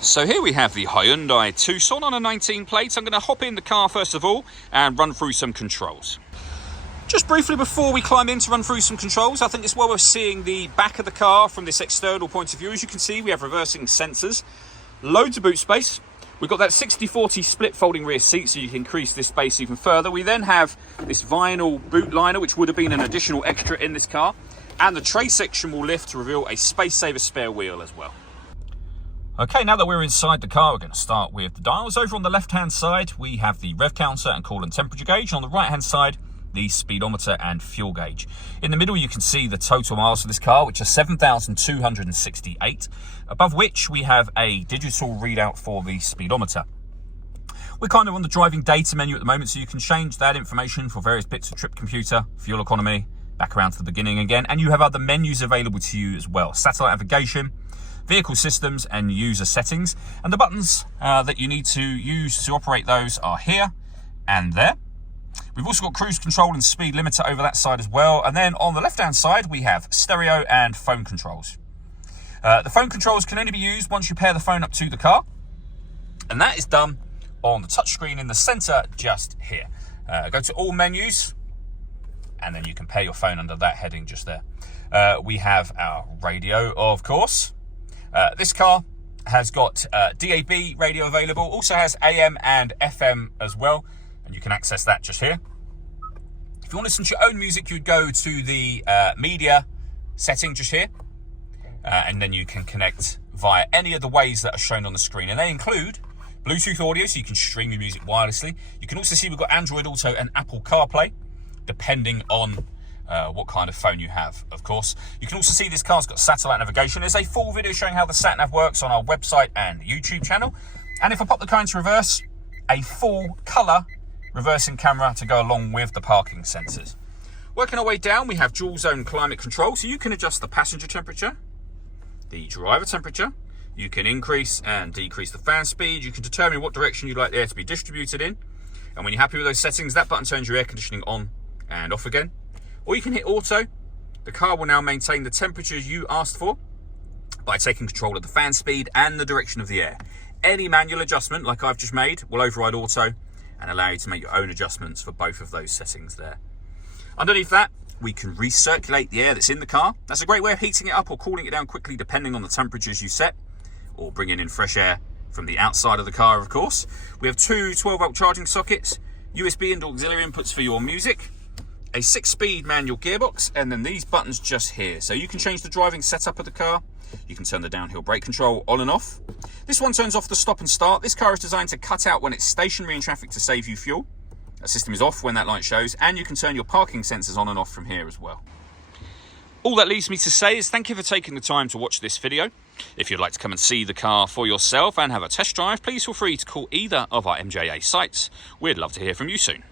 So here we have the Hyundai Tucson on a 19 plate. I'm going to hop in the car first of all and run through some controls. Just briefly before we climb in to run through some controls, I think it's well worth seeing the back of the car from this external point of view. As you can see, we have reversing sensors, loads of boot space. We've got that 60-40 split folding rear seat, so you can increase this space even further. We then have this vinyl boot liner, which would have been an additional extra in this car. And the tray section will lift to reveal a space-saver spare wheel as well. Okay, now that we're inside the car, we're going to start with the dials. Over on the left-hand side, we have the rev counter and coolant temperature gauge. On the right-hand side, the speedometer and fuel gauge. In the middle, you can see the total miles for this car, which are 7,268, above which we have a digital readout for the speedometer. We're kind of on the driving data menu at the moment, so you can change that information for various bits of trip computer, fuel economy, back around to the beginning again, and you have other menus available to you as well. Satellite navigation, vehicle systems and user settings, and the buttons that you need to use to operate those are here and there. We've also got cruise control and speed limiter over that side as well, and then on the left hand side we have stereo and phone controls. The phone controls can only be used once you pair the phone up to the car, and that is done on the touchscreen in the center just here. Go to all menus and then you can pair your phone under that heading just there. We have our radio, of course. This car has got DAB radio available, also has AM and FM as well, and you can access that just here. If you want to listen to your own music, you'd go to the media setting just here, and then you can connect via any of the ways that are shown on the screen, and they include Bluetooth audio, so you can stream your music wirelessly. You can also see we've got Android Auto and Apple CarPlay, depending on what kind of phone you have, of course. You can also see this car's got satellite navigation. There's a full video showing how the sat-nav works on our website and YouTube channel. And if I pop the car into reverse, a full colour reversing camera to go along with the parking sensors. Working our way down, we have dual zone climate control, so you can adjust the passenger temperature, the driver temperature. You can increase and decrease the fan speed. You can determine what direction you'd like the air to be distributed in. And when you're happy with those settings, that button turns your air conditioning on and off again. Or you can hit auto. The car will now maintain the temperatures you asked for by taking control of the fan speed and the direction of the air. Any manual adjustment, like I've just made, will override auto and allow you to make your own adjustments for both of those settings there. Underneath that, we can recirculate the air that's in the car. That's a great way of heating it up or cooling it down quickly depending on the temperatures you set, or bringing in fresh air from the outside of the car, of course. We have two 12-volt charging sockets, USB and auxiliary inputs for your music, a 6-speed manual gearbox, and then these buttons just here. So you can change the driving setup of the car. You can turn the downhill brake control on and off. This one turns off the stop and start. This car is designed to cut out when it's stationary in traffic to save you fuel. The system is off when that light shows, and you can turn your parking sensors on and off from here as well. All that leaves me to say is thank you for taking the time to watch this video. If you'd like to come and see the car for yourself and have a test drive, please feel free to call either of our MJA sites. We'd love to hear from you soon.